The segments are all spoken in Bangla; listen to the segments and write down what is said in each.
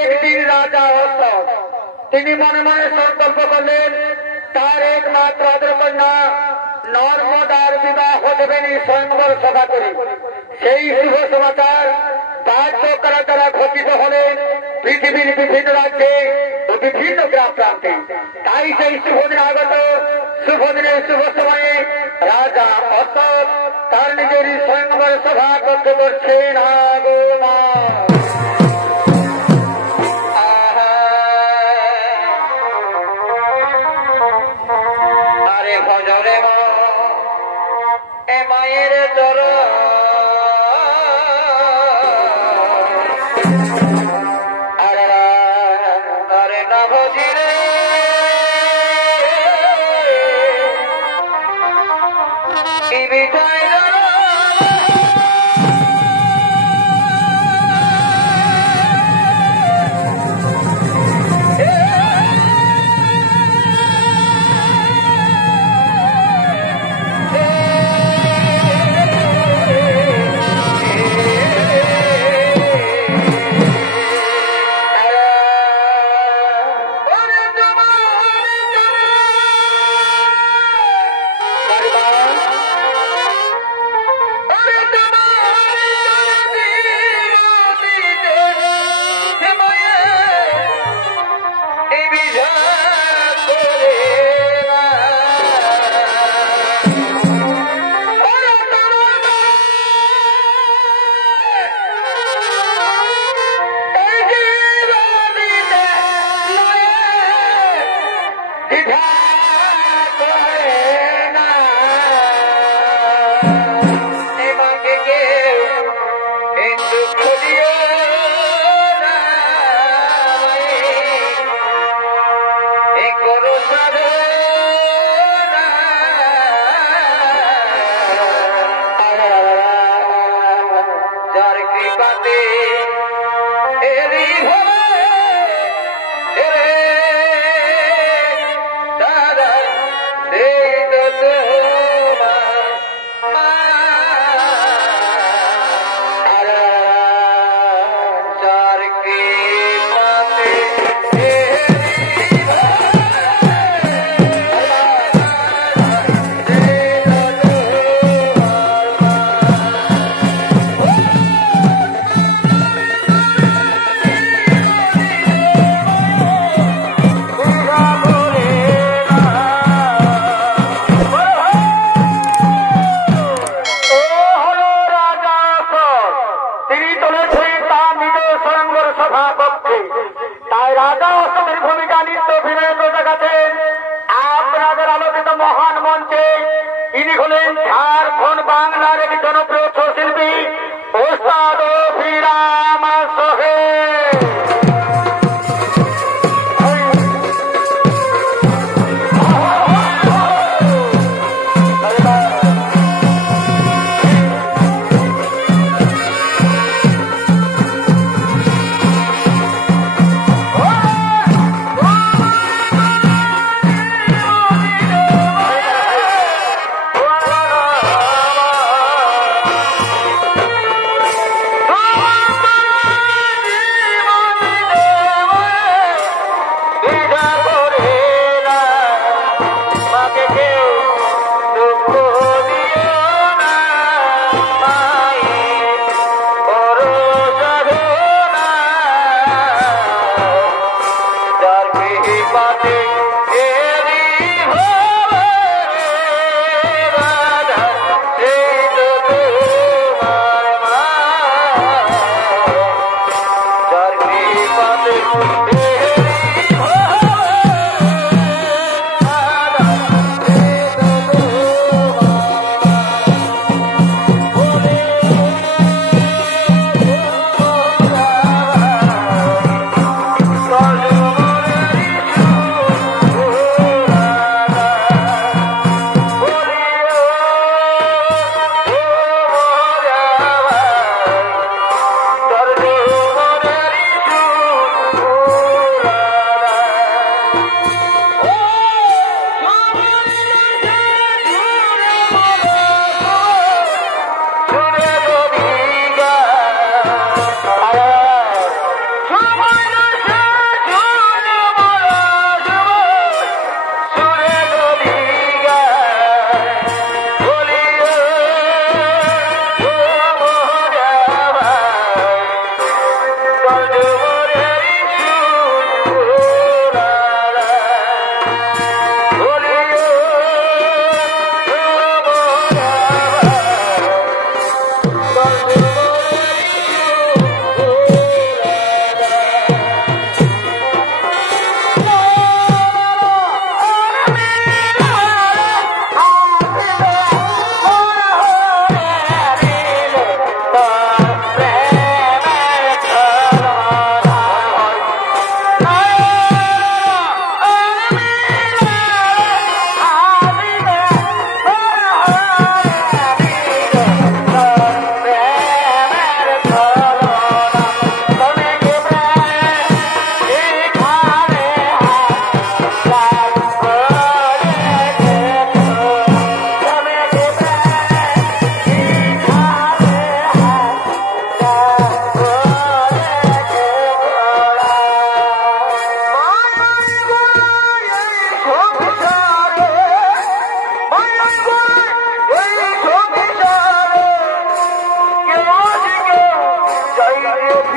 একদিন রাজা অশোক তিনি মনে মনে সংকল্প করলেন তার একমাত্র কন্যা নর্মদার বিবাহ দেবেন স্বয়ংবর সভা করে। সেই শুভ সমাচার বাধ্য করা দ্বারা ঘোষিত হলেন পৃথিবীর বিভিন্ন রাজ্যে ও বিভিন্ন গ্রাম প্রান্তে। তাই সেই শুভদিন আগত, শুভদিনের শুভ সময়ে রাজা অশোক তার নিজের স্বয়ংবর সভা করতে করছেন। আগমা ভজরে মায়ের চর আরে না ভজিরে কি বিজয়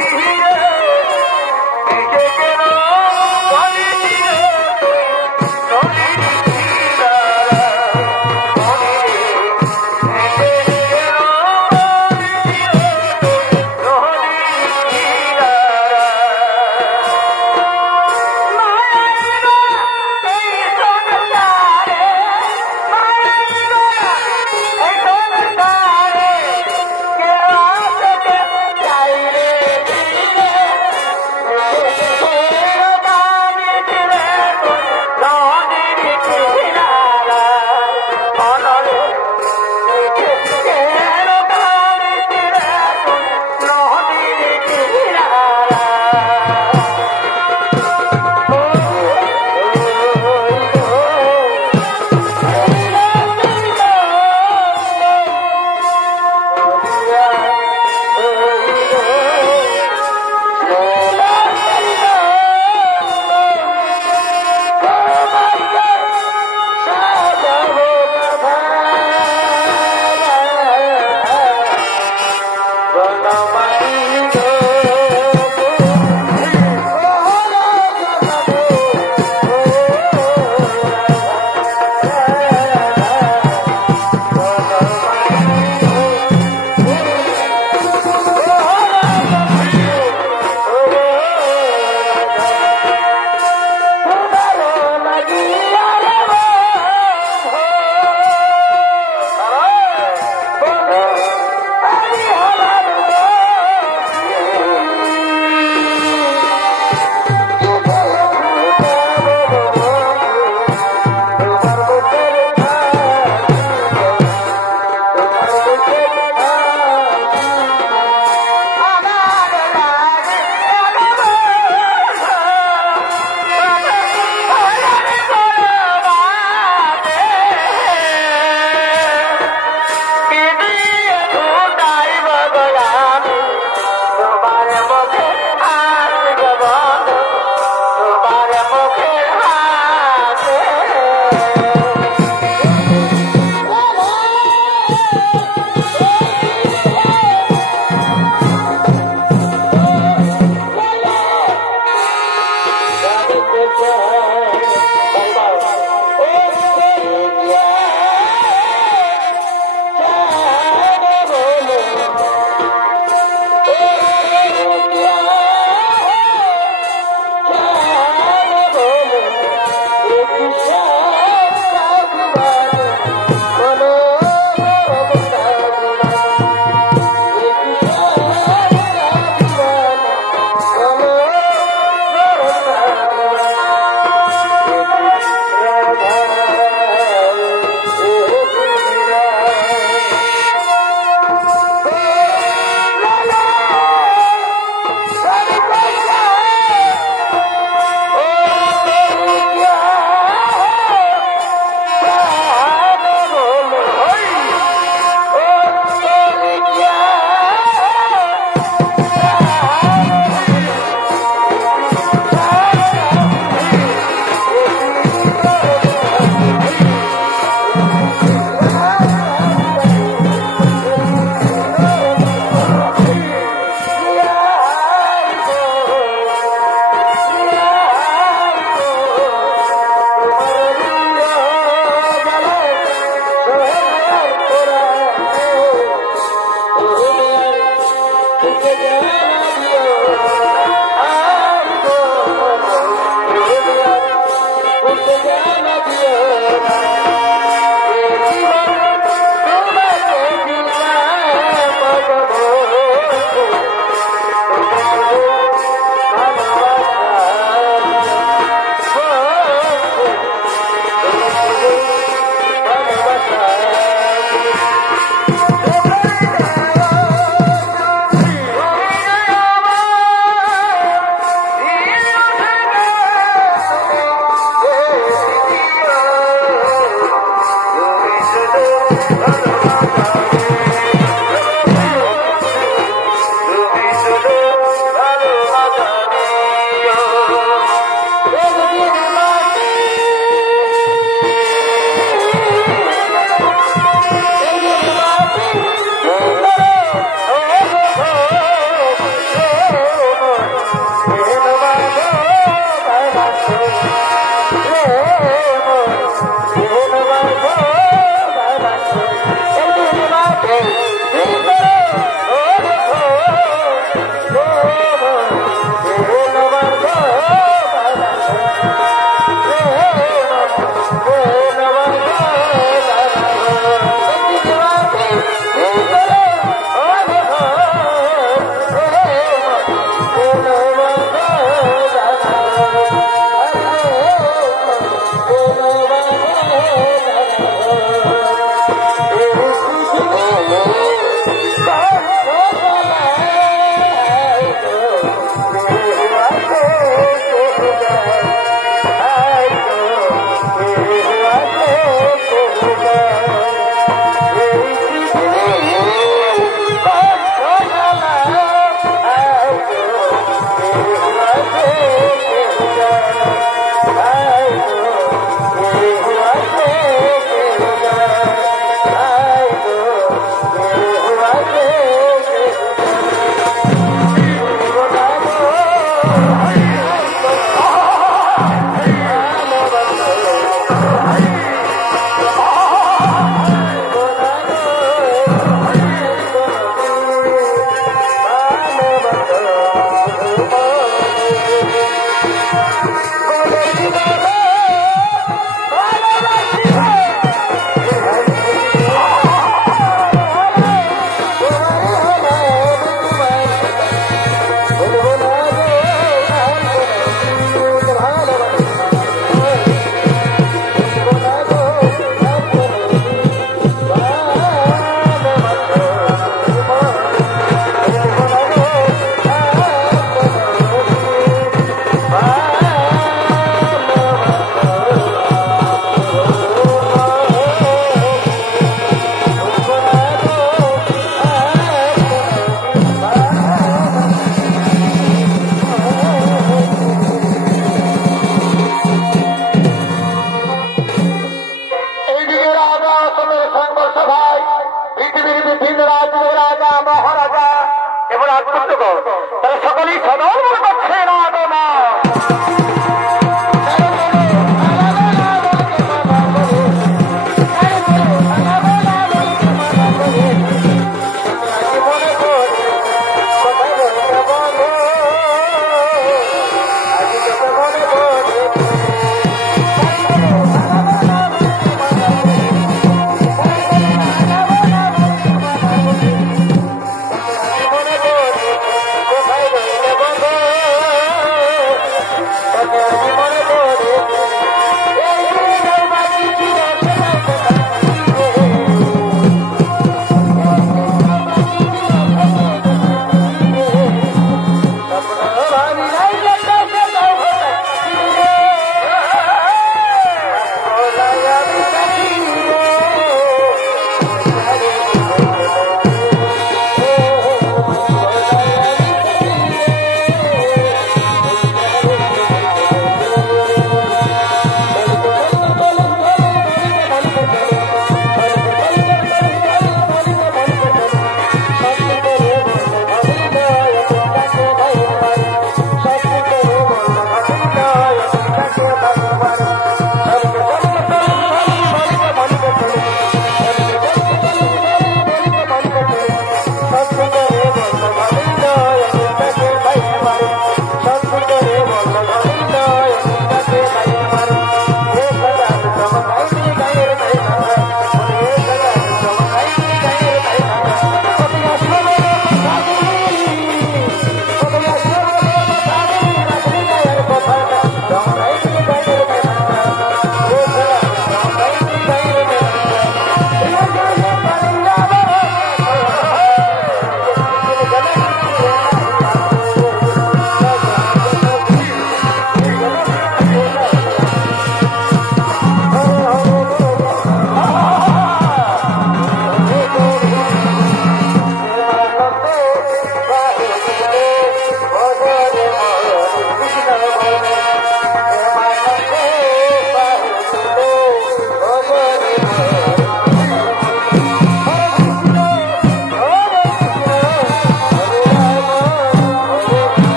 Oh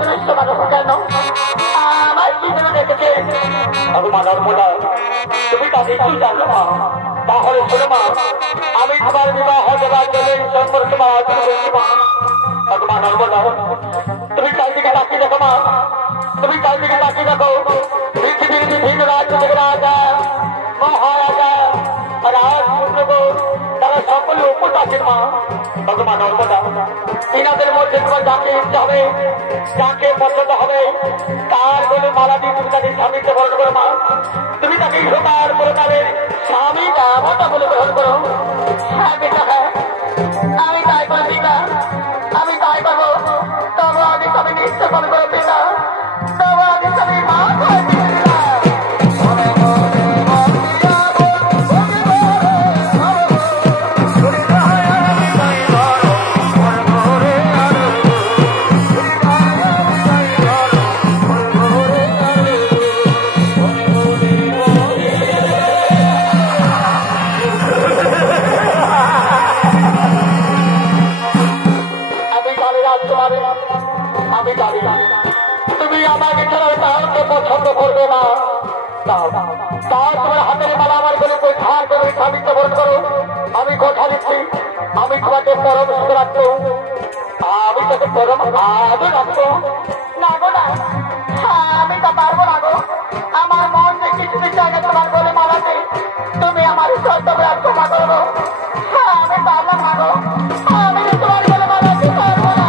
কেন আমার কি তুমি দেখেছে ভগবান নর্মদা তুমি তাকে কি জানো মা তাহলে শোনো মা আমি তোমার বিবাহ দেওয়ার জন্য এই সম্পর্ক তোমার আয়োজন করেছি মা ভগবান নর্মদা তুমি চারদিকে তাকিয়ে দেখো মা তুমি চারদিকে তাকিয়ে দেখো পৃথিবীর বিভিন্ন রাজ্য থেকে রাজা মহারাজা রাজপুত্র তারা সকলে উপজাতির মা ভগবান নর্মদা তিনাদের মধ্যে তোমার যাকে ইচ্ছা হবে যাকে পছন্দ হবে তার বলে মালা দিয়ে তুমি তাকে স্বামীকে বরণ করো মা তুমি তাকে ইহকার প্রকারের স্বামী দেবতা বলে গ্রহণ করো হ্যাঁ বেটা হ্যাঁ আমি তাই করো পিতা আমি তাই করবো তবে আগে স্বামী নিশ্চয় বরণ করো পিতা তবে আগে স্বামী মা তুমি আমাকে ছাড়া তাহলে পছন্দ করবে না তার তোমার হাতের মালা আমার করে ধার করে স্বামীত্ব বরণ করো আমি কথা দিচ্ছি আমি তোমাকে পরম সুখ রাখবো আমি তোকে পরম আদর রাখবো না গো না আমি তা পারবো না গো আমার মন যে কিছু চাই না তোমার বলে মালাতে তুমি আমার সত্যকে ক্ষমা করবো আমি পারলাম না গো আমি তোমার বলে মালাতে পারবো না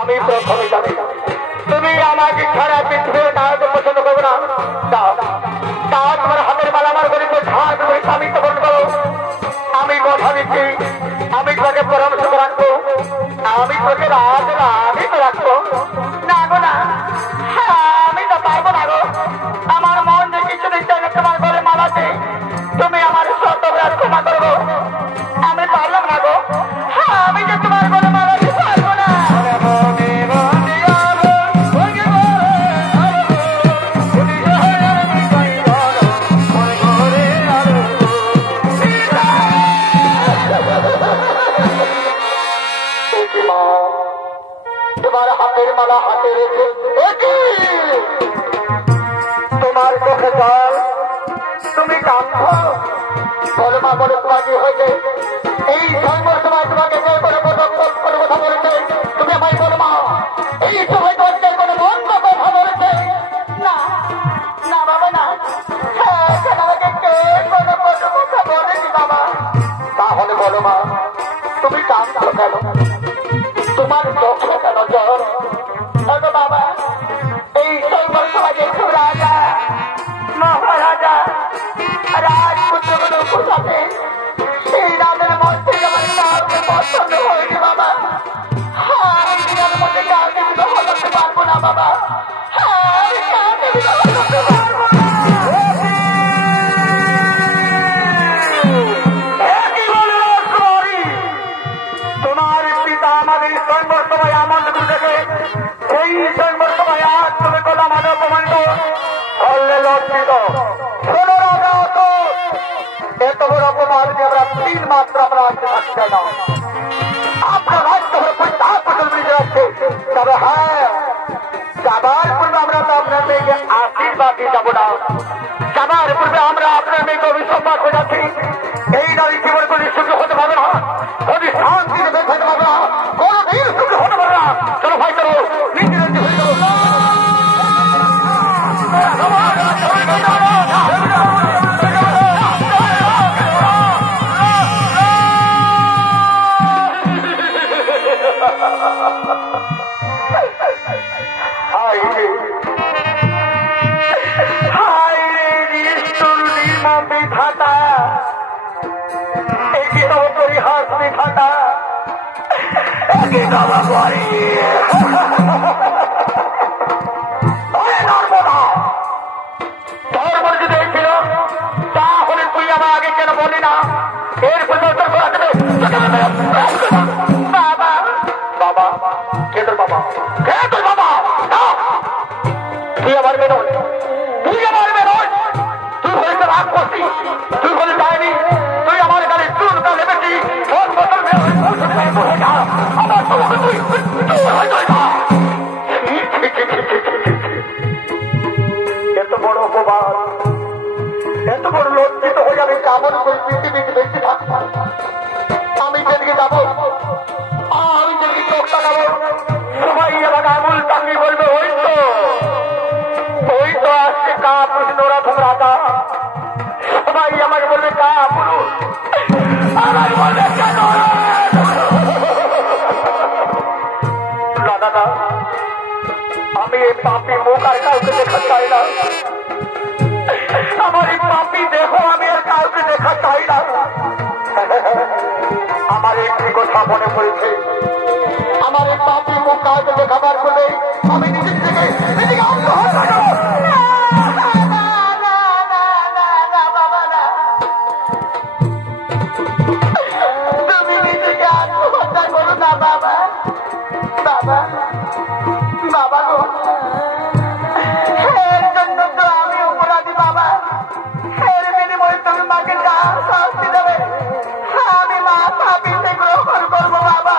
আমি প্রথমে জানি তুমি আমাকে ছাড়া পৃথিবীর কাউকে পছন্দ করবে না তা তোমার হাতের মালা আমার গরিব ধার তুমি স্বামীত্ব বরণ করো আমি কথা দিচ্ছি আমি তোমাকে পরামর্শ রাখবো আমি তোকে রাজ আমি তো রাখবো না গো না আমি তো পারবো না গো আমার মন যে কিছু নিশ্চয় তোমার ঘরে মালাতে তুমি আমার সত্যকে ক্ষমা করবো আমি পারলাম না গো আমি যে তোমার ঘরে মালাতে পারবো না তোমার হাতের মালা হাতে রেখে তোমার চোখে জল তুমি কাঁদছো বলো মা বলে তোমার কি হয়েছে এই সময় তোমায় তোমাকে যে করে কোনো কথা বলেছে তুমি আমায় বলো মা এই সময় তোমার যে কোনো মন্দ কথা বলেছে না না বাবা না আমাকে কে কোনো কথা বলেনি বাবা তাহলে বলো মা তুমি কাঁদছো কেন তোমার চোখে কেন জ্বর বাবা এই সৈন্য সমাজের রাজা মহারাজা রাজপুত্রগুলো উপজাতে সেই রাজার মধ্যে আমার কাউকে পছন্দ হয়েছে বাবা আমি দিনের মধ্যে কাউকে বিবাহ করতে পারবো না বাবা আমি কাউকে বিবাহ করতে পারবো না তোমার পিতা আমাদের সৈন্য সভায় আমন্ত্রণ থেকে সেই সৈন্য সভায় আজ তুমি কথা আমাদের অপমানিত করলে লজ্জিত শোনো আমরা অত এত বড় অপমান যে আমরা 3 মাত্র আমরা আসতে পারছি না আপনার রাজ্য পরিত্যাগ করে বেরিয়ে যাচ্ছে তবে হ্যাঁ যাবার পূর্বে আমরা তো আপনার মেয়েকে আশীর্বাদ দিয়ে যাবো না যাবার পূর্বে আমরা আপনার মেয়েকে অভিসম্মান করে যাচ্ছি এই নারী জীবন করে সুখী হতে পারবে না যদি শান্তিতে বেঁচে থাকতে পারবে না কোনদিন সুখী হতে পারবে না চলো ভাই চলো নিজে নিজে হয়ে গেল তোর মধ্যে দেখছিল আমার একটি কথা মনে পড়েছে, আমার এই পাপি মুখ কাউকে দেখাবার বলে আমি নিজের থেকে আত্মহত্যা করব। তুমি নিজেকে আত্মহত্যা করো না বাবা। বাবা বাবা গো, এর জন্য তো আমি অপরাধী বাবা। এর বিনিময়ে তুমি মাকে যা শাস্তি দেবে আমি মা পাপিতে গ্রহণ করবো বাবা।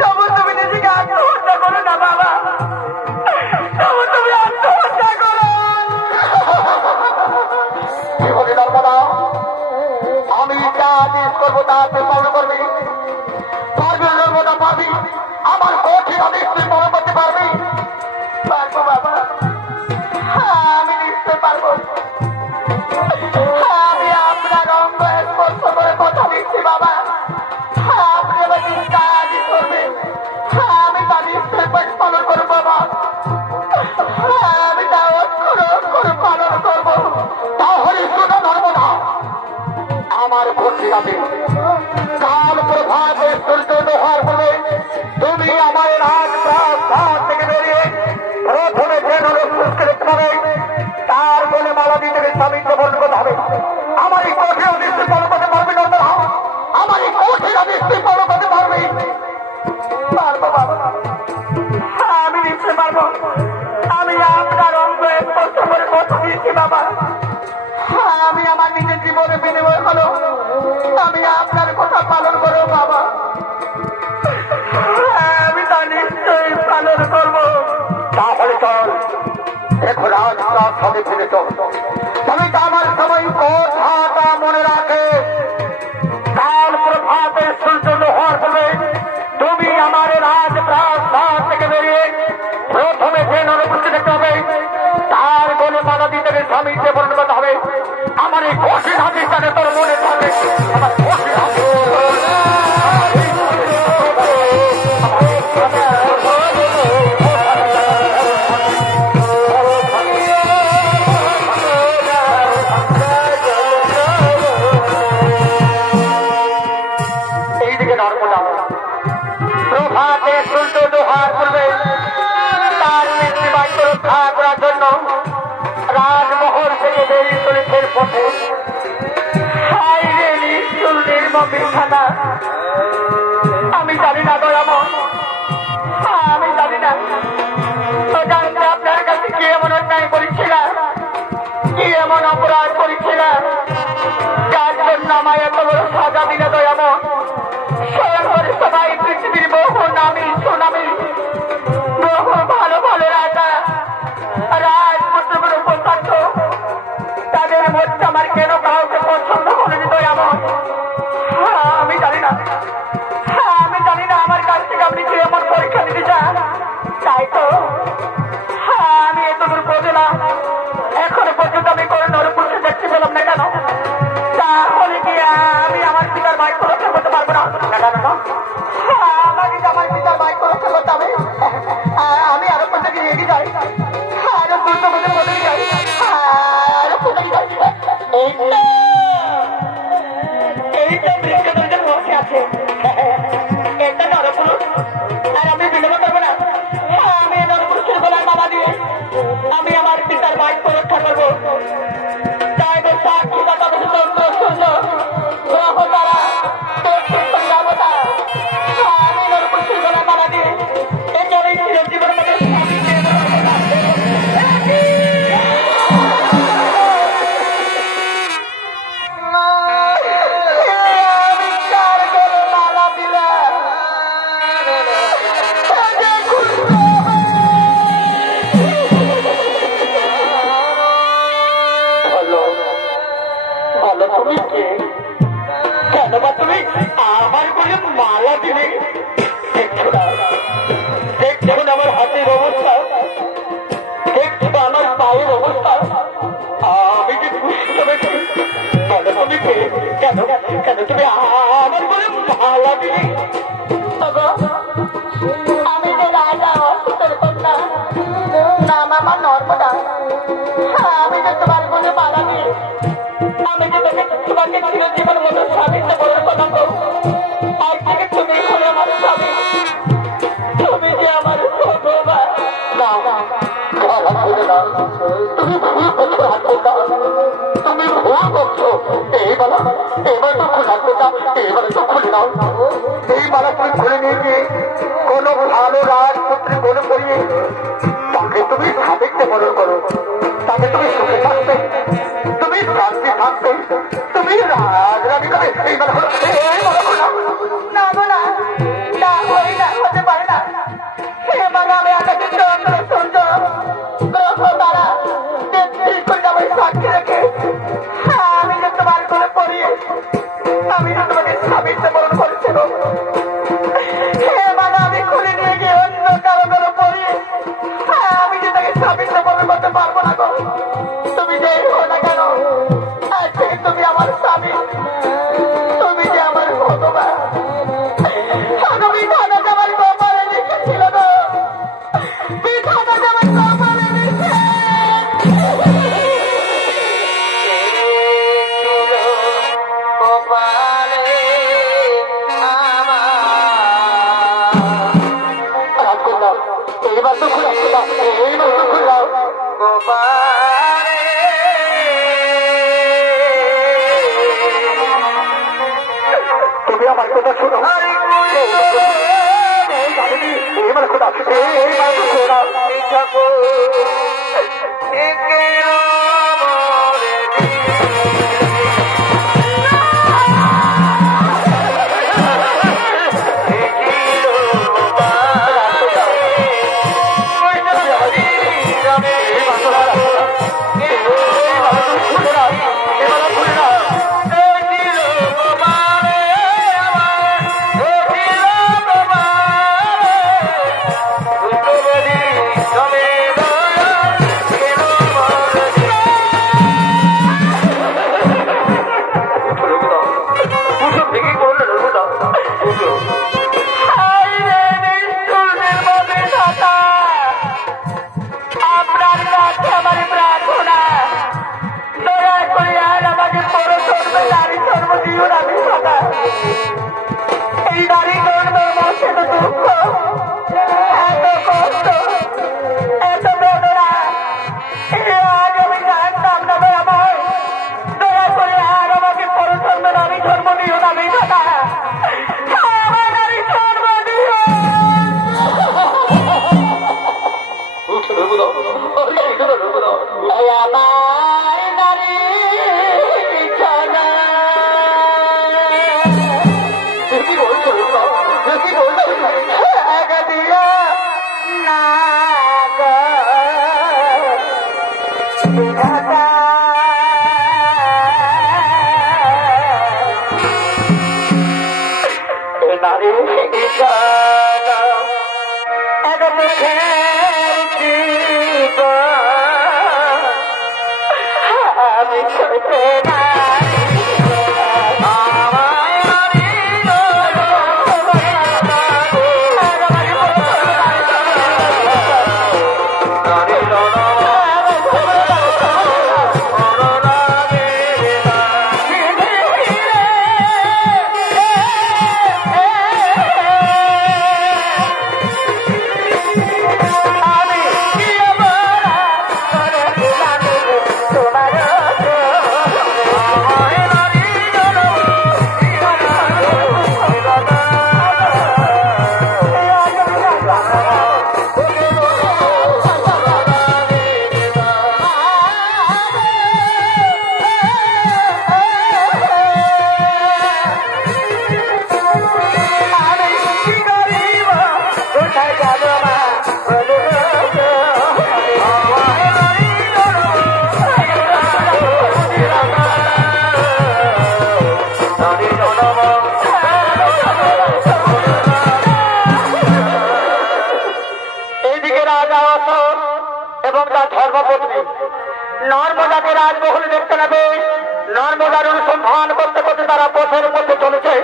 তবু তুমি নিজেকে আত্মহত্যা করো না বাবা, তবু তুমি আত্মহত্যা করো। কি বলি নর্মদা, আমি যা আদেশ করবো তা পালন করবি। পারবি নর্মদা, পারবি? আমার কঠিন আদেশ তুই পালন করতে পারবি? পারবো বাবা, আমি নিশ্চয় পারবো। আমি আপনার অঙ্গ স্পর্শ করে কথা দিচ্ছি বাবা, আপনি এবার যা আদেশ করবেন আমি তা নিশ্চয় পালন করবো বাবা। আমি তা অক্ষর অক্ষর পালন করবো। তাহলে শুনে ধরবো না, আমার কঠিন আদেশ কাল প্রভাতে সূর্য দোহার বলে তুমি আমার রাজপ্রাসাদ থেকে বেরিয়ে প্রথমে যে নরপুরুষকে দেখতে পাবে, তার বলে মালা দিয়ে থেকে স্বামী গ্রহণ করতে হবে। আমার এই কঠিন আদেশ পালন করতে পারবি না? আমার এই কঠিন আদেশ পালন করতে পারবি? পারবো বাবা, আমি নিশ্চয় পারবো। আমি আপনার অঙ্গ স্পর্শ করে কথা দিয়েছি বাবা। আমি আমার নিজের জীবনে বিনিময় হলো আমি আপনার কথা পালন করবো বাবা। আমি তা নিশ্চয়ই পালন করবো। তাহলে চল এখন রাজপ্রাসাদে ফিরে চল। তুমি তো আমার সবাই কথাটা মনে রাখে, কাল প্রভাতে সূর্য দোহার হবে তুমি আমার রাজপ্রাসাদ থেকে বেরিয়ে প্রথমে যে নরপুরুষকে দেখতে হবে, তার বলে মালা দিতে স্বামীকে বরণ করতে হবে। আমার এই কঠিন আদেশটাকে তোর মনে থাকে, আমার কঠিন আদেশ। এইদিকে নর্মদা প্রভাতে সূর্য দোহার করবে, তার মৃত্যুবাক্য রক্ষা করার জন্য রাজমহল থেকে বেরিয়ে চলেছে পথে। আমি জানি না দয়াময়, আমি জানি না জানতে আপনার কাছে কি এমন অন্যায় করেছিলাম, কি এমন অপরাধ করেছিলাম যার জন্য আমায় এত বড় সাজা দিলে দয়াময়। স্বয়ং করে সবাই পৃথিবীর বহু নামী সুনামী বহু ভালো ভালো রাজা রাজপুত্রগুলো পছন্দ, তাদের মধ্যে আমার কেন কাউকে পছন্দ করেনি দয়াময়। আমি জানি না তুমি ভুল করছো। এই মালা এবার তো খোলাতে না, এবারে তো খুলে নাও। এই মালা তুমি খুলে নিয়ে গিয়ে কোনো ভালো রাজপুত্রী মনে করিয়ে তাকে তুমি সাবেকতে বরণ করো। তাকে তুমি সুখে থাকবে, তুমি শান্তি থাকবে, তুমি রাজরানী করে এই মালা খোলা। না বলা না হই না, হতে পারে না। এবার আমি আকাশে চন্দ্র সূর্য গ্রহ তারা সাক্ষী রেখে আমি যে তোমার কোলে পড়িয়ে আমি যে তোমাকে স্বামীতে বরণ করেছিল, এবার আমি খুলে নিয়ে গিয়ে অন্য কারো কোলে পড়িয়ে আমি যে তাকে স্বামীতে বরণ করতে পারবো না গো। তুমি যে হো না কেন, আজকে তুমি আমার স্বামী, তুমি যে আমার ভগবান। বিধানা আমার কপালে লিখেছিল গো, বিধানা আমার কপালে লিখে এইবার তো খুলে খোলা, এইবার তো খুলাও। তুমি আমার কথা শোনো, এইবার খোলা, এইবার তো খোলা। এই নারী জন্মের মধ্যে তো দুঃখ, এত কষ্ট, এত বেদনা, আজ আমি জানতাম না ভাই আমার। দয়া করে আর আমাকে পরধর্মে নারী ধর্ম দিও না বিধাতা, আমার নারী ধর্ম দিও। আমার নারী আমি ছোটে না নর্মদাকে রাজমহলে দেখতে নেবে। নর্মদার অনুসন্ধান করতে করতে তারা পথের মধ্যে চলেছে।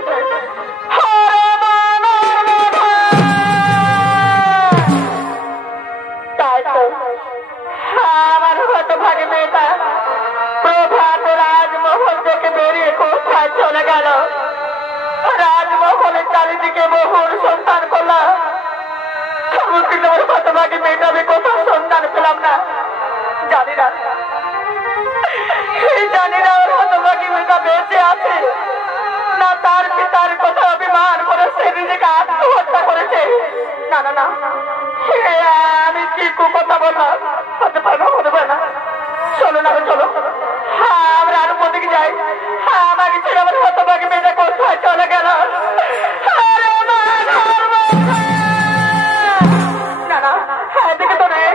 আমার হতভাগী মেয়েটা প্রভাত রাজমহল থেকে বেরিয়ে কোথায় চলে গেল। রাজমহলের চারিদিকে বহু অনুসন্ধান করলাম, হতভাগী মেয়েটা আমি কোথাও সন্ধান পেলাম না। জানি না ওর হতভাগী মেয়েটা বেঁচে আছে না তার পিতার কথা অভিমান করে সে নিজেকে আত্মহত্যা করেছে। না না না, আমি কি কথা বললাম? হতে পারে না। চলো না, চলো আমরা আরো দিকে যাই। আমাকে ছেড়ে আমার হতভাগী মেয়েটা কোথায় চলে গেল? না না, এদিকে তো নেই।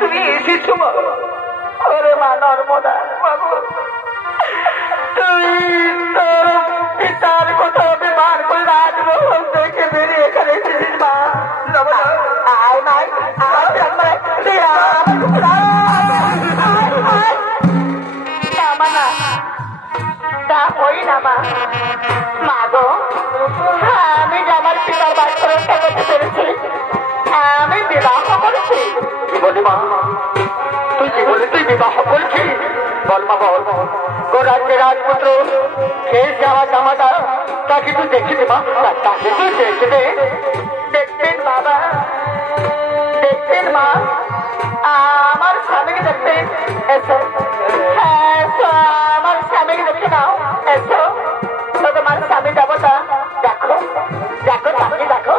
তুমি এসেছো মা? ওরে মা নর্মদা, তুই তোর পিতার কথা অভিমান করে রাজমহল দেখে বেরিয়ে এখানে এসেছিস মা। আয় মাই, মা গো, আমি যে আমার পিতার বাড়ি করে করতে পেরেছি, আমি বিবাহ করেছি। কি বলি মা? তুই কি বলি তুই বিবাহ করেছিস? বল মা বল। রাজ্যের রাজপুত্র খেয়েছে আমার জামাটা, তাকে তুই দেখছিলি মা? তাকে তুই দেখছিলি? দেখবেন বাবা, দেখবেন মা, আমার স্বামীকে দেখবেন। এসো, এসো, আমার স্বামীকে দেখে নাও। এসো, তোমার স্বামী দেবতা দেখো, দেখো, তাকে দেখো।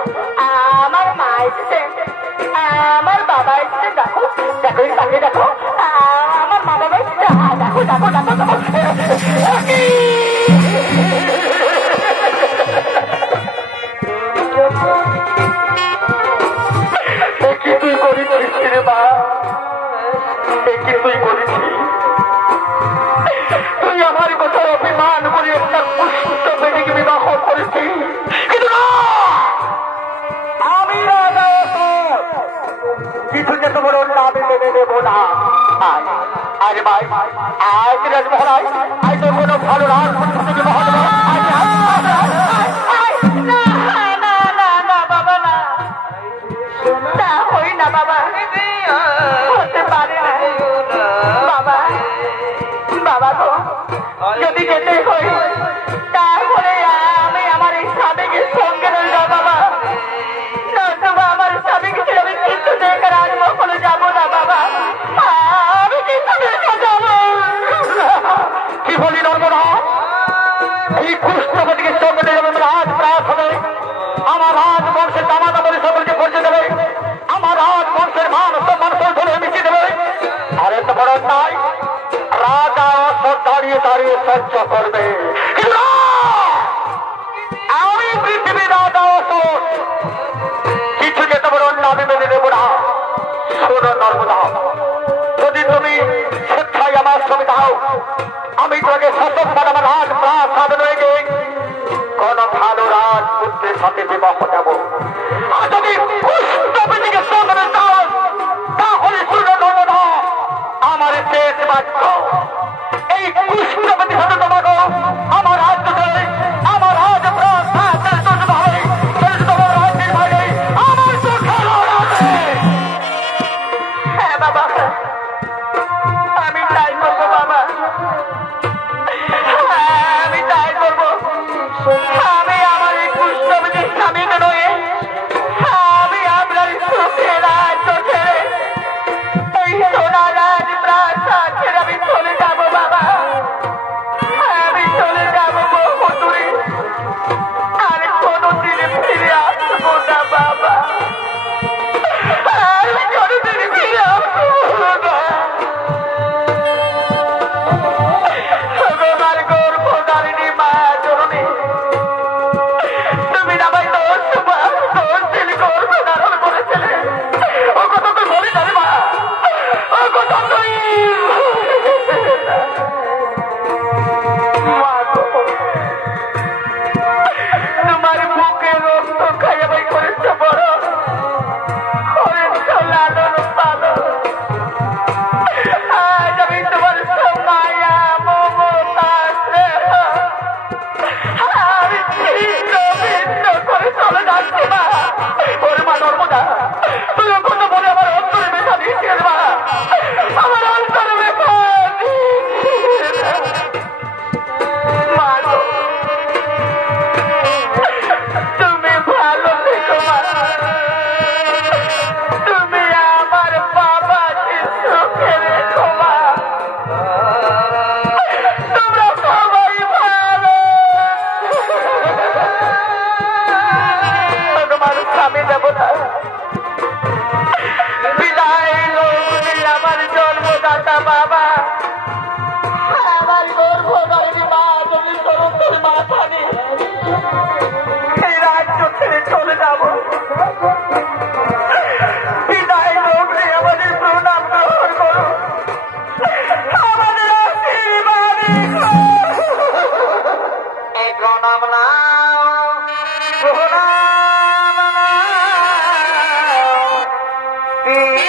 আমার মা এসেছে, আমার বাবা এসেছে, দেখো দেখো, তাকে দেখো। আমার মা বাবা এসেছে, দেখো দেখো দেখো দেখো। কি তুই করেছিস রে মা? কি তুই করেছিস? তুই আমার কথা অভিমান করে একটা পুষ্ট মেয়েকে বিবাহ করেছিস। কিন্তু না, আমি রাজা কিছু যে তোমার নামে মেনে নেব না। আরে ভাই, আজ রাজমহারাজ, আজ তো কোনো ভালো রাজপুত্র বিবাহ দেবো। যদি যেতে হয় তারপরে আমি আমার এই স্বামীকে সঙ্গে নিয়ে যাবো বাবা। আমার স্বামীকে ছেড়ে আমি কিন্তু দেখে রাজমহলে যাবো না বাবা। আমি কিন্তু দেখে যাবো। কি বলি নর্মদা? এই কুষ্ঠপতিকে সঙ্গে নিয়ে যাবে রাজ প্রাস হবে। আমার রাজবংশের দামাদা বলে সকলকে পরিচয় দেবে। আমার রাজবংশের মান সম্মান ধরে মিশিয়ে দেবে। আর এত বড় নাই, রাজা দাঁড়িয়ে দাঁড়িয়ে সহ্য করবে। আমি পৃথিবীর রাজা অসুর, কিছু যে তোমার অন্য আমি মেনে নেব না। শোনো নর্মদা, যদি তুমি স্বেচ্ছায় আমার সঙ্গে দাও, আমি তোমাকে সতর্কবার আমার রাজ প্রাসাদ রয়ে গিয়ে কোন ভালো রাজপুত্রের সাথে বিবাহ দেব। আর যদি পুষ্পপতিকে সঙ্গে দাও, তাহলে শুনো নর্মদা, আমার শেষ বাক্য, এই পুষ্পপতির সাথে তোমাকে আমার রাজ্য ছেড়ে আমার রাজ প্রাসাদ চলতে হবে। তোমার রাজ্যের বাইরে আমার চোখে আছে। হ্যাঁ বাবা, আমি তাই করবো বাবা, আমি তাই করবো। আমি আমার এই পুষ্পপতির স্বামীকে নয় তুমি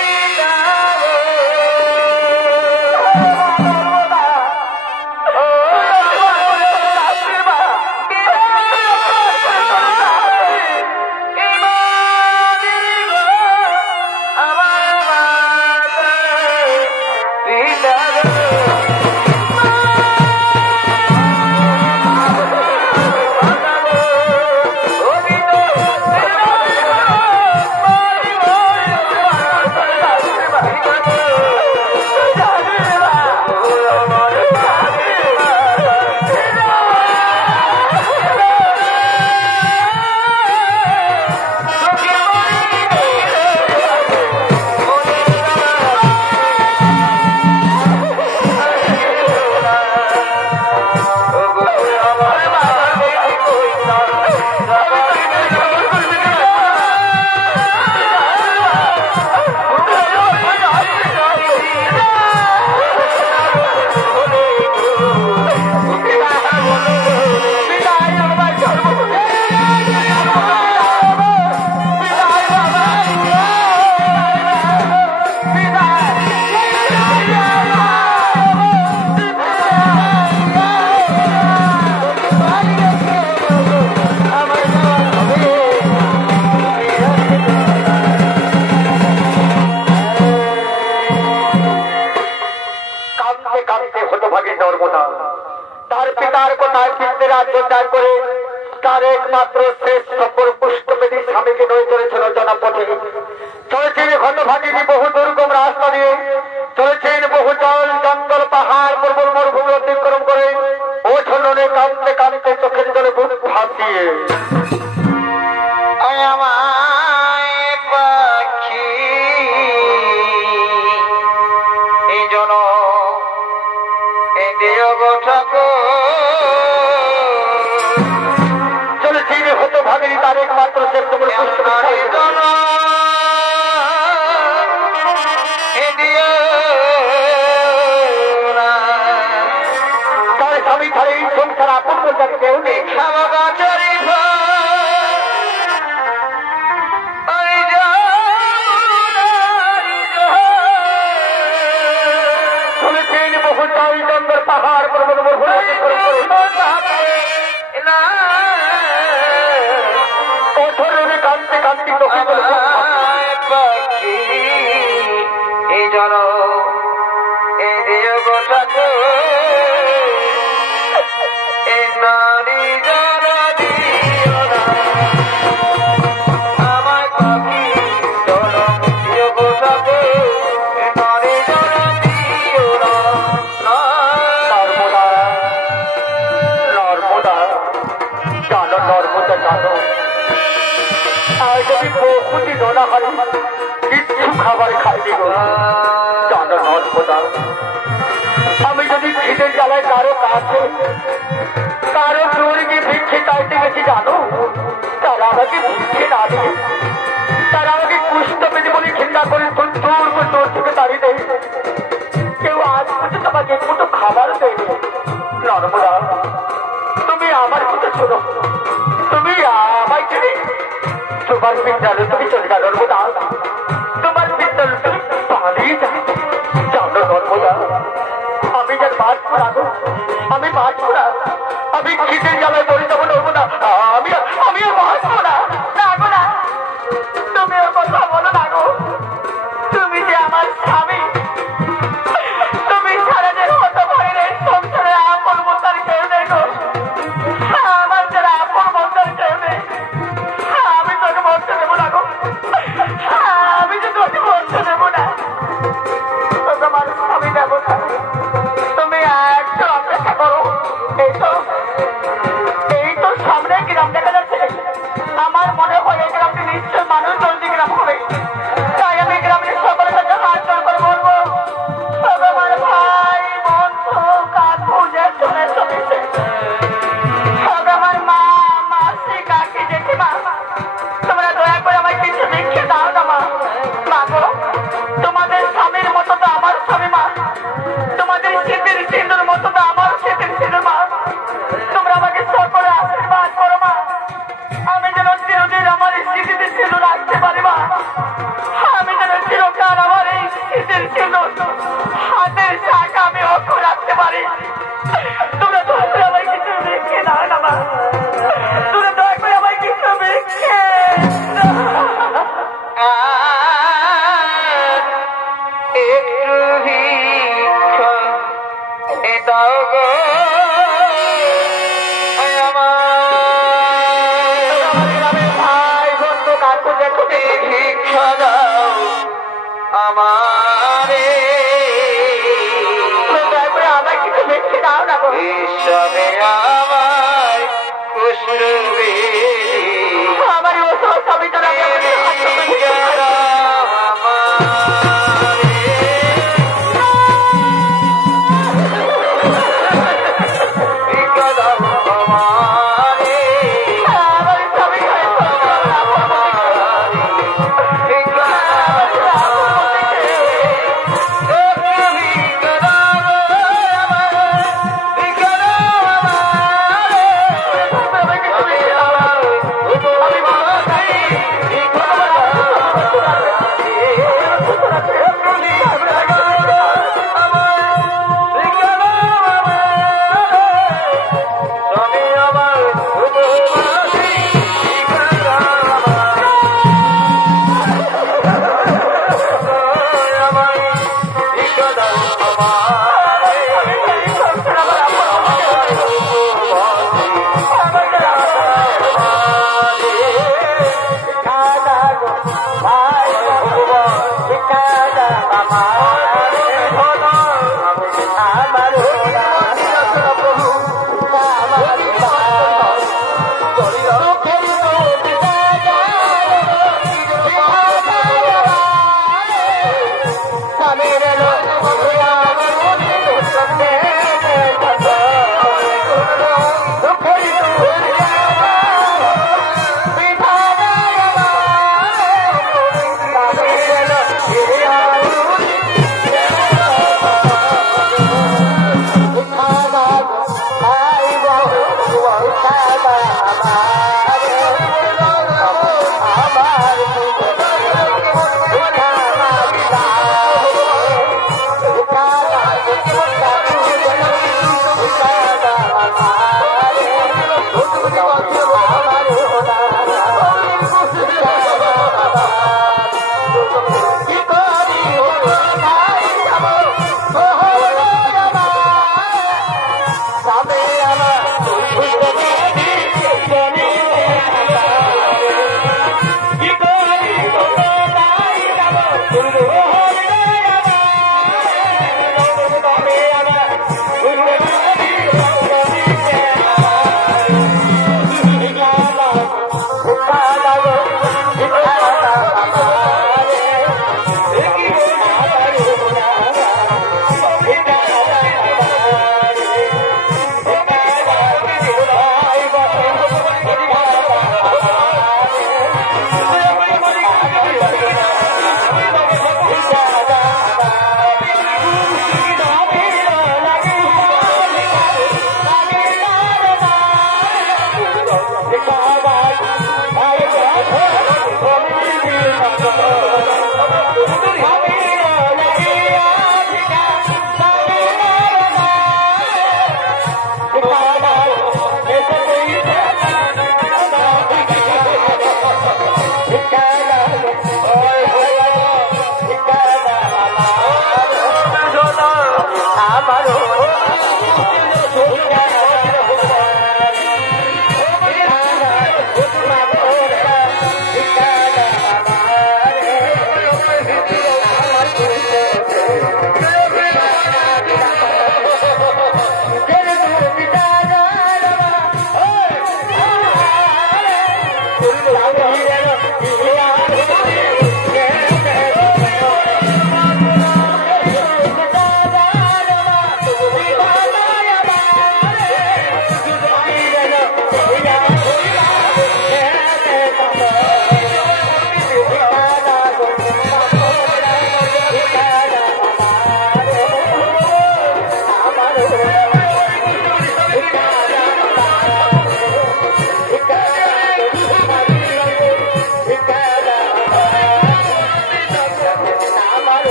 একটু অপেক্ষা করো। এই তো এই আমারে আমার কিছু বেশি দাও না গো সবে আমার কুষ্ঠবে আমার ও সবই তোরা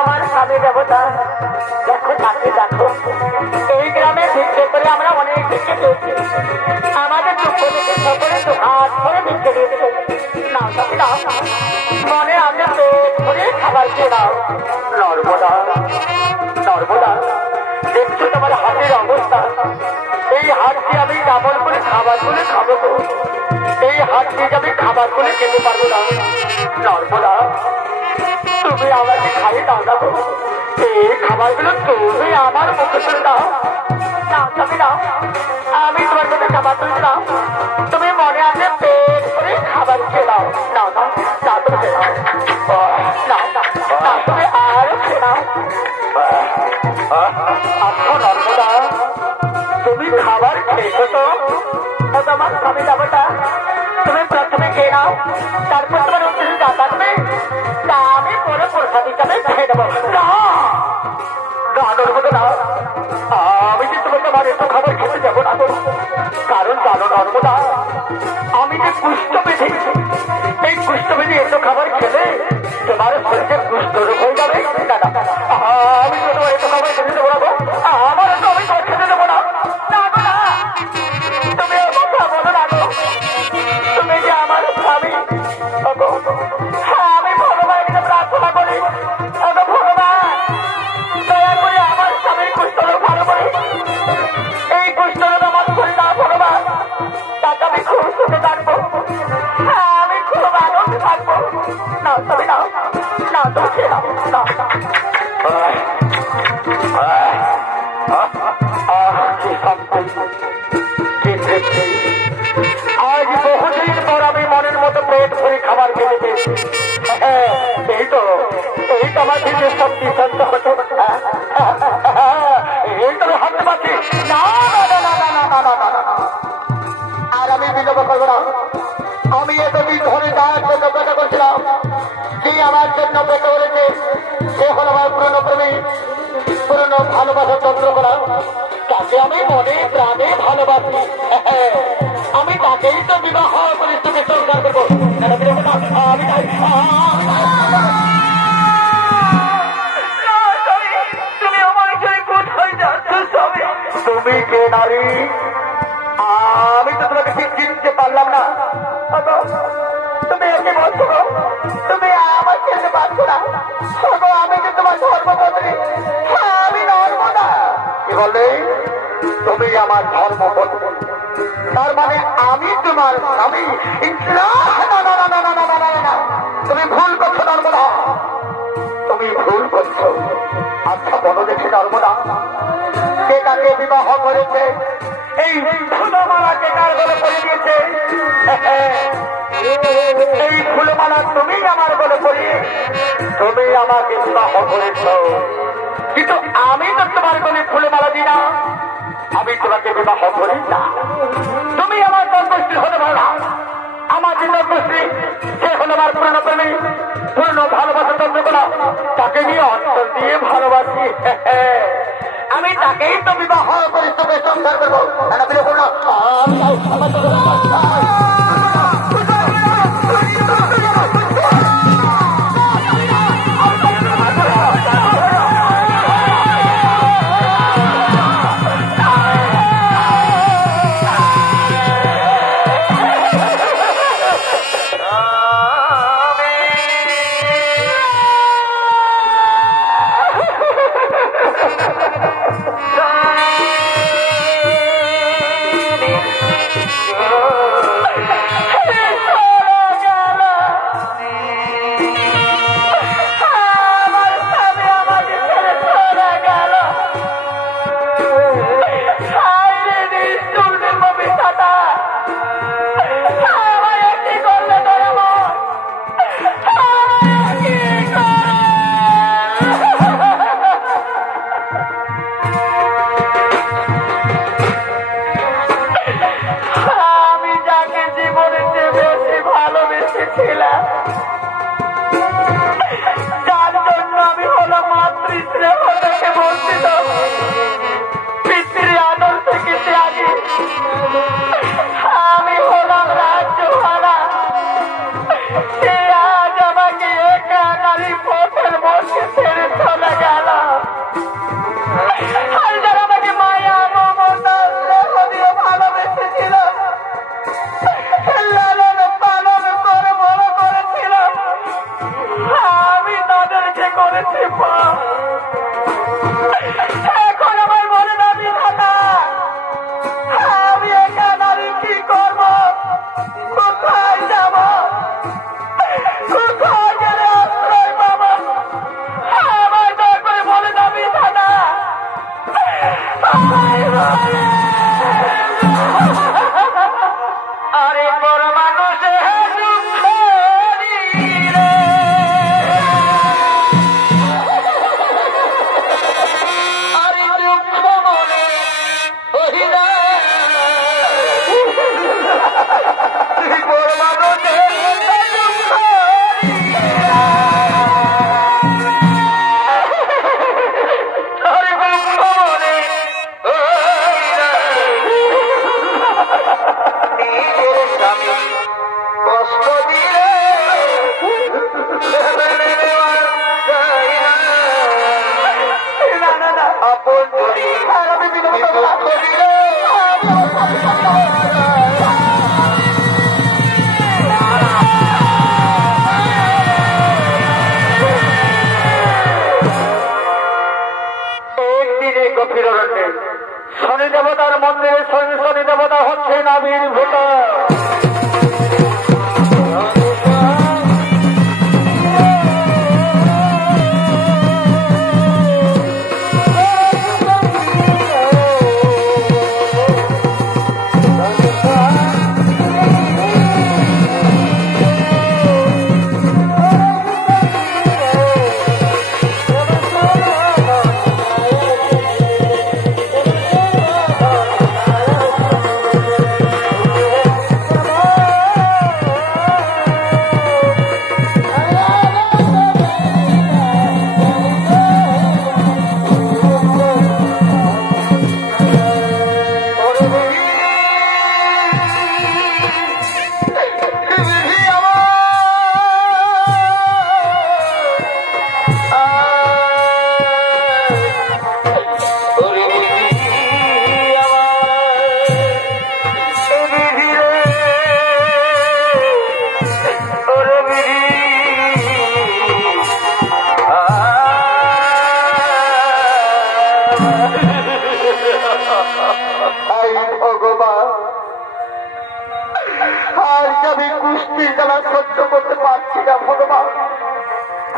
আমার স্বামী দেবতা দেখো তাকে দেখো এই গ্রামে ভিক্ষে করে আমরা অনেক ভিক্ষে পেয়েছি আমাদের দুঃখ থেকে সকলে তো হাত ধরে ভিক্ষে দিয়েছে না না মনে আমরা পেট ভরে খাবার খেয়ে দাও নর্মদা নর্মদা দেখছো তোমার হাতের অবস্থা এই হাতটি আমি ডাবল করে খাবার করে খাবো তো এই হাতটি আমি খাবার করে খেতে পারবো না নর্মদা তুমি আমাকে খাইয়ে দাও না এই খাবারগুলো তুমি আমার মুখে তুলে দাও না তুমি দাও আমি তোমার কাছে খাবার তুলে দাও তুমি মনে আছে পেট করে খাবার খেয়ে দাও না না না তুমি খেয়ে দাও না না না তুমি আরো খেয়ে দাও আচ্ছা নর্মদা তুমি খাবার খেয়েছো তো তোমার স্বামী যাবোটা তুমি প্রথমে খেয়ে নাও তারপর তোমার উদ্দেশ্যে যা থাকবে তা আমি পরে প্রসাদ হিসাবে খেয়ে দেবো না নর্মদা না আমি যে তোমাকে আমার এত খাবার খেতে যাবো না কারণ জানো নর্মদা আমি যে কুষ্ঠ বেঁধে এই কুষ্ঠ বেঁধে এত খাবার খেলে তোমার শরীরে কুষ্ঠ রোগ হয়ে যাবে না না আমি তো তোমার এত খাবার খেতে দেবো না আমার তো আমি তোমার খেতে দেবো না তুমি কথা বলো না তুমি যে আমার স্বামী আমি ভগবানকে প্রার্থনা করি ভগবান দয়া করে আমার স্বামীর কুষ্ঠরোগ ভালো করে এই কুষ্ঠরোগ আমার শরীর না ভগবান তাকে আমি খুব সুখে থাকবো আমি খুব আনন্দে থাকবো না তুমি না না তুমি খেয়ে নাও না আজ বহুদিন পর আমি মনের মতো পেট ভরে খাবার খেয়েছি এই তো আমার দিকে শক্তি শান্ত হতো এই তো হাতে পাচ্ছি না আর আমি বিলম্ব করবো না আমি এতদিন ধরে তার জন্য পেটে করছিলাম যে আমার জন্য পেটে করেছে সে হল আমার পুরনো প্রেমী পুরনো ভালোবাসার যন্ত্র করা তাকে আমি মনে প্রাণে ভালোবাসি আমি তাকেই তো বিবাহ করে তোকে সংসার করবো তুমি আমার ছেলে কোথায় যাচ্ছ স্বামী তুমি কে নারী আমি তো তোমাকে ঠিক চিনতে পারলাম না তুমি একে বলছো তুমি আমার ছেলে পারছো না আমি যে তোমার ধর্মপত্নী আমি নর্মদা কি বললে তুমি আমার ধর্মপত্নী তার মানে আমি তোমার স্বামী তুমি ভুল করছো নর্মদা তুমি ভুল করছো আচ্ছা বলো দেখি নর্মদা কে তাকে বিবাহ করেছে এই ফুলমালাকে কার গলে পড়ে দিয়েছে এই ফুলমালা তুমি আমার গলে পড়িয়ে তুমি আমাকে বিবাহ করেছ কিন্তু আমি তো তোমার গলে ফুলমালা দিই না আমি তোমাকে বিবাহ করি না তুমি আমার জন্মশ্রী হতে পারো না আমার যে জন্মশ্রী সে হলো আমার পুরনো প্রেমী পুরনো ভালোবাসা চন্দ্রকলা তাকে নিয়ে অন্তর দিয়ে ভালোবাসি আমি তাকেই তো বিবাহ করে তোকে সংসার করবো আরে বড় মানুষ আরে দুঃখ মনে হইলা বড় মানুষ কষ্ট দিলে আপন একদিনে গভীর অরণ্যে শনি দেবতার মন্দিরে শনি দেবতা হচ্ছে নাবির ভূতা।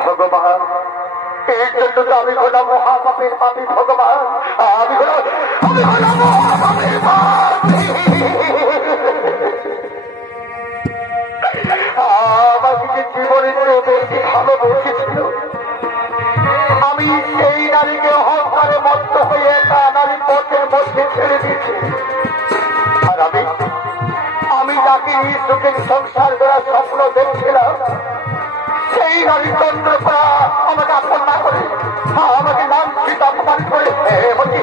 ভগবান এই জন্য তো আমি হলাম মহাপাপের পাপী ভগবান, আমি হলাম মহাপাপের পাপী। আমাকে যে জীবনের বেশি ভালোবেসেছিল, আমি সেই নারীকে অহংকারে মত্ত হয়ে একা নারীর পথের মধ্যে ছেড়ে দিয়েছি। আর আমি তাকে সুখের সংসার করার স্বপ্ন দেখছিলাম, সেই নারী তন্ত্র করা আমাকে আপন না করে আমাকে লাঞ্ছিত অপমান করে আমাকে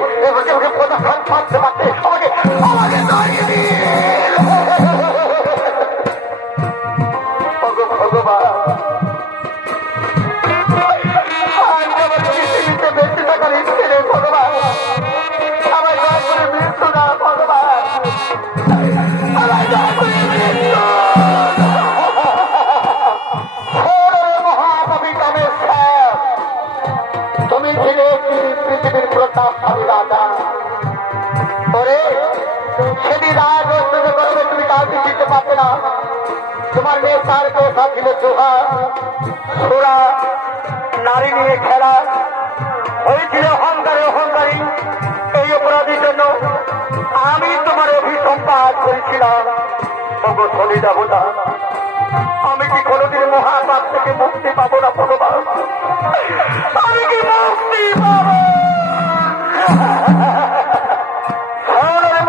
প্রদর্শন মারতে মারতে আমাকে দাঁড়িয়ে দিয়ে ভগবান পৃথিবীতে বেঁচে থাকার ইচ্ছে নেই ভগবান, আমার দয়া করে মৃত্যু না ভগবান, আমার দয়া করে মৃত্যু। তুমি ছিলে পৃথিবীর প্রতাপশালী রাজা, ওরে সেদিন রাজ করবে তুমি কাউকে দিতে পারবে না। তোমার মেয়ে তার পেশা ছিল জুহা, সুরা, নারী নিয়ে খেলা, হয়েছিল অহংকারী। এই অপরাধীর জন্য আমি তোমার অভিসম্পাদ করেছিলাম। শনি দেবতা, আমি কি কোনদিন মহাপাপ থেকে মুক্তি পাবো না ভগবান? আমি কি মুক্তি পাবো?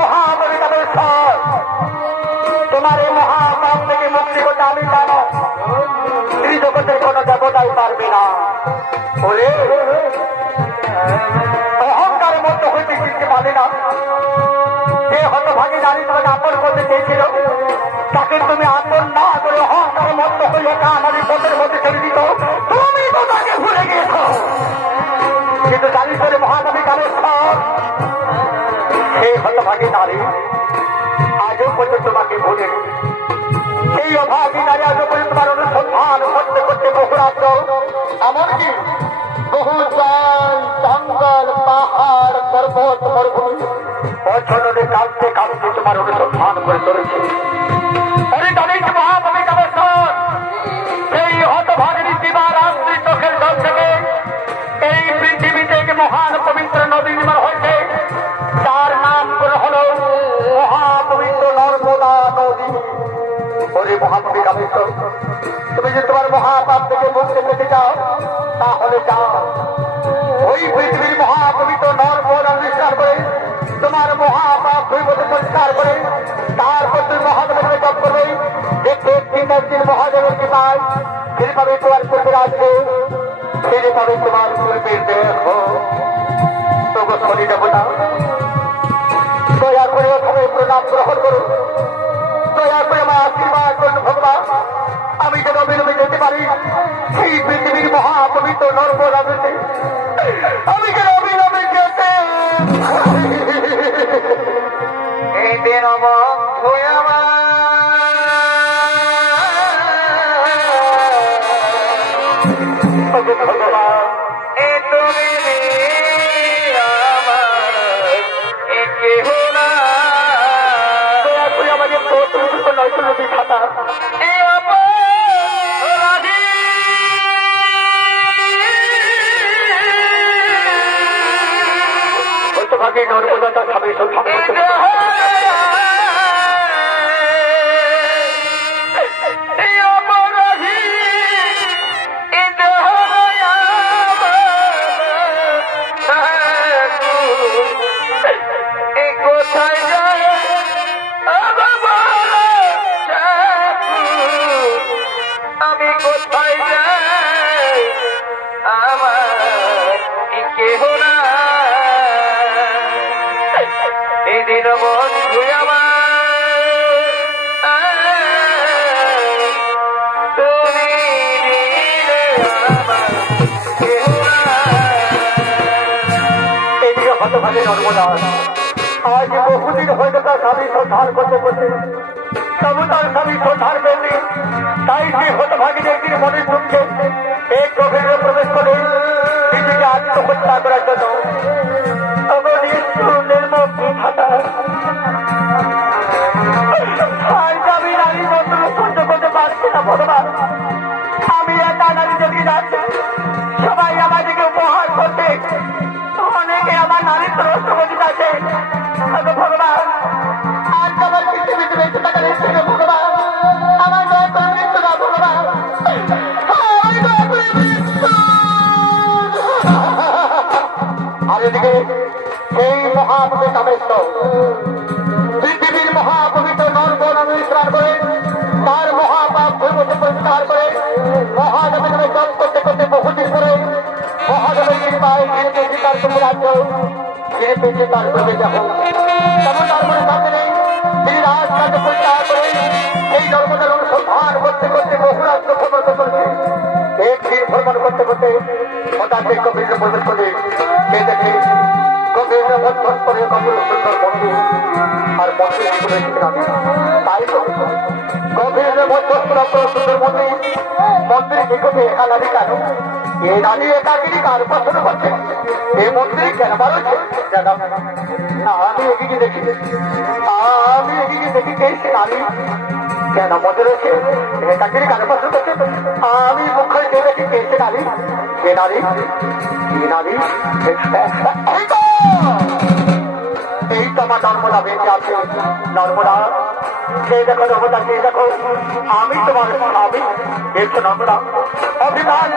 মহাপরিতাপেশ্বর, তোমার এই মহাপাপ থেকে মুক্তি করতে আমি জানো ত্রিজগতের কোন দেবতাই পারবে না। ওরে অহংকারের মতো হইতে শিখতে পারে না। যে হতভাগী নারী তোমাকে আপন করতে চেয়েছিল, তাকে তুমি আপন না করে অহংকারের মতো হইলে কানারি পথের মধ্যে ছেড়ে দিত। তুমি তো তাকে ভুলে গিয়েছ, কিন্তু জানি করে মহানবী কালেশ্বর সেই হতভাগী নারী আজও পর্যন্ত তোমাকে ভুলে, সেই অভাগী নারী আজও পর্যন্ত তোমার অনুসন্ধান করতে করতে বহু রাত্র, এমনকি বহু জঙ্গল, পাহাড়, পর্বত, মরুভূমি বছরে কাঁদতে কাঁদতে তোমার অনুসন্ধান করে চলেছে। মহানবী কালেশ্বর সেই হতভাগী দিবার রাত্রি চোখের জল থেকে এই পৃথিবী থেকে মহান পবিত্র নদী নির্মাণ হয়েছে। তোমার মহাপাপ ভূমিপতি পরিষ্কার করে তারপর তুমি মহাদেবের জপ করবে। দেখতে দিন মহাদেবের কৃপায় ফিরে পাবে তোমার পূর্বের আসবে, ফিরে পাবে তোমার পূর্বের দেহ। তবু শনি দেবতা দয়া করে ওখানে প্রণাম গ্রহণ করুন, দয়া করে আমার আশীর্বাদ করুন ভগবান। আমি যেন অবিলম্বে যেতে পারি সেই পৃথিবীর মহাপবিত্র নর্মদা নদীতে, আমি যেন অবিলম্বে যেতে এই দিন বন্ধু আমার ভগবান। এ তুমি আমাদের নৈপুণ্য খাতা ভাগে নর্মদা খাবে নর্মদা। আজ বহুদিন হয়ে তার স্বামী শ্রদ্ধার করতে করতে তবু তার স্বামী শ্রদ্ধার পেলে, তাই সে হতভাগী ব্যক্তির মনের দুঃখে এক গভীরে প্রবেশ করে নিজেকে আত্মহত্যা করার জন্য আমি নারী যন্ত্র সহ্য করতে পারছি না ভগবান। আমি একটা নারী যদি যাচ্ছি, সবাই আমাদেরকে উপহার করতে, অনেকে আমার নারীত্ব নষ্ট করতে যাচ্ছে ভগবান। আজ আমার পৃথিবীতে বেঁচে থাকার ইচ্ছে ভগবান, আমার মৃত্যু না ভগবান। আর এদিকে সেই মহাপবিত্র কামেশ্বর পৃথিবীর মহাপবিত্র নর্মদা স্নান করে তার মহাপাপ ভূমিতে পরিষ্কার করে মহাদেবের নামে জপ করতে করতে বহুদিন করে মহাদেবের কৃপায় ধীরে ধীরে তার তুমি রাজ্য ধীরে ধীরে তার করবে যাবো। তেমন তারপরে সাথে নেই তিনি রাজকাজে পরিষ্কার করে এই নর্মদার অনুসন্ধান করতে করতে বহু রাজ্য ভ্রমণ করছে। এক দিন ভ্রমণ করতে করতে হঠাৎ গভীর প্রবেশ করে সে দেখে গভীর করে গভীর সুন্দর মন্দির আর মন্দির তাই তো গভীর সুন্দর মন্দির মন্দির নিকটে একা নারী কেন? এই নারী একাগিরি কার পছন্দ করছে? এই মন্দিরে কেন বাড়ছে? আমি এগিয়ে দেখি সে নারী কেন মধ্যে রয়েছে? একাগিরি কার পছন্দ করছে? আমি মুখে দেখি সে নারী, সে নারী, সে নারী। এই তো আমার নর্মদা বেঁচে আছে। নর্মদা সে দেখো, নর্মদা সে দেখো, আমি তোমার স্বামী। এসো নর্মদা, অভিমান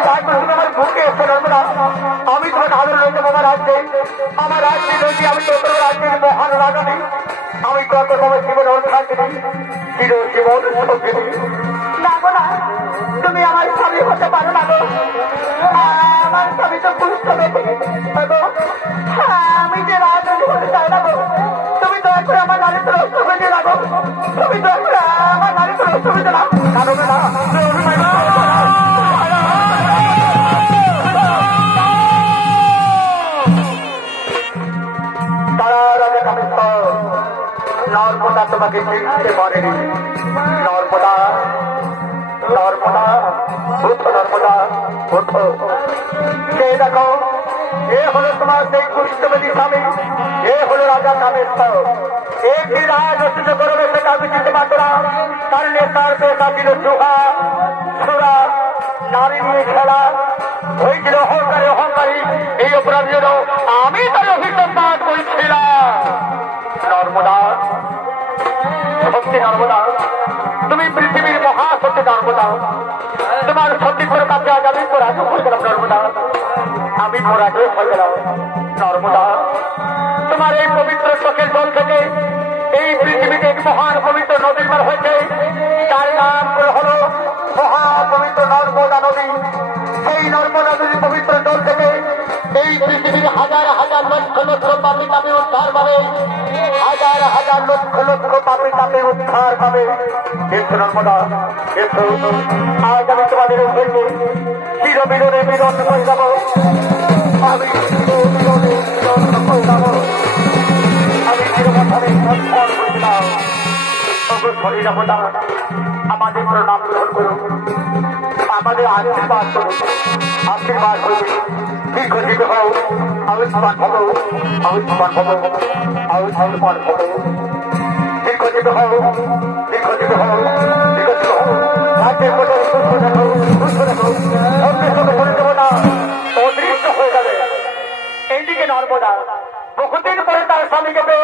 আমার বুকে এসো নর্মদা। আমি তোমার আদর রয়েছে আমার রাজ্যে, আমার রাজ্যে রয়েছে আমি তো তোর রাজ্যের মহান রাজনী। আমি কত তোমার জীবন অর্থাৎ চির জীবন সঙ্গিনী। না গো না, তুমি আমার স্বামী হতে পারো না গো। আমার স্বামী তো পুষ্ট বেঁচে আমি যে রাজনী হতে চাই না গো। তুমি দয়া করে আমার নারী তো নষ্ট করে দিয়ে লাগো। তুমি দয়া করে আমার নারী তো নষ্ট করে দিলাম। নর্মদা তোমাকে চিনতে পারেনি। নর্মদা, নর্মদা উঠো, নর্মদা উঠো। সে দেখো, এ হলো তোমার সেই কুষ্ঠবেদী স্বামী, এ হলো রাজা কামেশ্বর। একটি রাজ অসুস্থ করবে সেটা আমি চিনতে পারতো না। তার নেতার পেশা ছিল জুহা, সুরা, নারী নিয়ে খেলা। হয়েছিল অহংকারী অহংকারী। এই অপরাধী জন্য আমি তার অভিজ্ঞতা করেছিলাম। নর্মদা, সত্যি নর্মদা, তুমি পৃথিবীর মহাসত্যি নর্মদা। তোমার সত্যি করে কাছে আজ আমি পরাজয় হয়ে গেলাম নর্মদা, আমি পরাজয় হয়ে গেলাম নর্মদা। তোমার এই পবিত্র চোখের জল থেকে এই পৃথিবীতে এক মহান পবিত্র নদীর পার হয়েছে, তার নাম হলো মহাপবিত্র নর্মদা নদী। সেই নর্মদা নদীর পবিত্র জল থেকে এই পৃথিবীর হাজার হাজার লক্ষ লক্ষ পাপি তাপে উদ্ধার পাবে, হাজার হাজার লক্ষ লক্ষ পাপি তাপে উদ্ধার পাবে। এসো নর্মদা, এসো, আজ আমি তোমাদের হইলে চির বিরোধে বিরোধ হয়ে যাব, আমি চিরবিরোধে বিরোধ হয়ে যাব, আমি চিরবছরে সন্ধান করেছিলাম। নর্মদা আমাদের প্রণাম গ্রহণ করুন, আমাদের আশীর্বাদ করুন, আশীর্বাদ করুন। দীর্ঘজীবী হও, আয়ুষ্মান হব, আয়ুষ্মান হব, আয়ুষ্মান হব। দীর্ঘজীবী হও, দীর্ঘজীবী হও, দীর্ঘজীবী হও। ভাগ্যের মতো সুস্থ দেখো, সুস্থ দেখো, সঙ্গে সঙ্গে করে দেবো না, অদৃশ্য হয়ে যাবে। এইদিকে নর্মদা বহুদিন পরে তার স্বামীকে পেয়ে